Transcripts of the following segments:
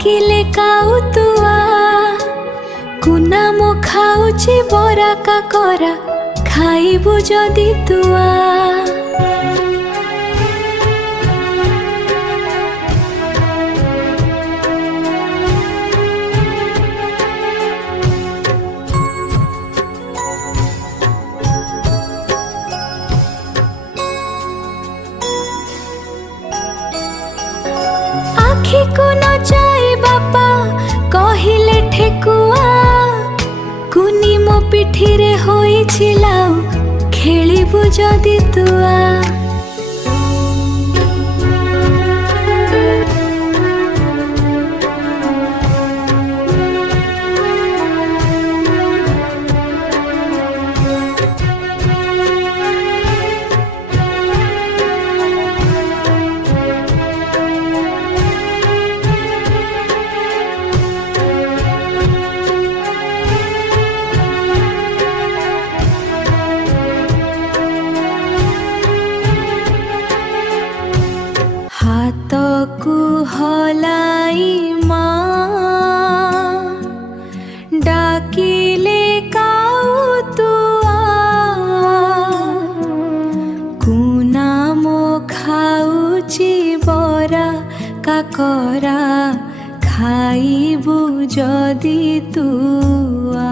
डाकिले काउतुआ कुना मो खाउची बरा काकरा खाइबु जदि तुआ। आखि को नचाई बापा कहिले ठेकुआ कुनी मो पिठी रे होई छिलाउ खेलिबु जदि तुआ। हाथ को हलाई माँ डाकिले काउतुआ कुना मो खाउची बरा काकरा खाइबु जदि तुआ।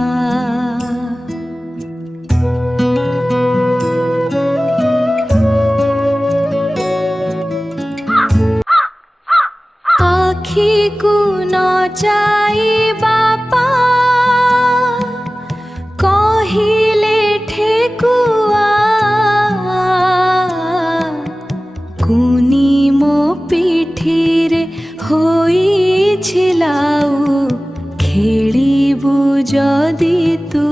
आखि को नचाई बापा कहिले ठेकुआ कुनी मो पिठी रे होई छिलाउ खेलिबु जदि तु।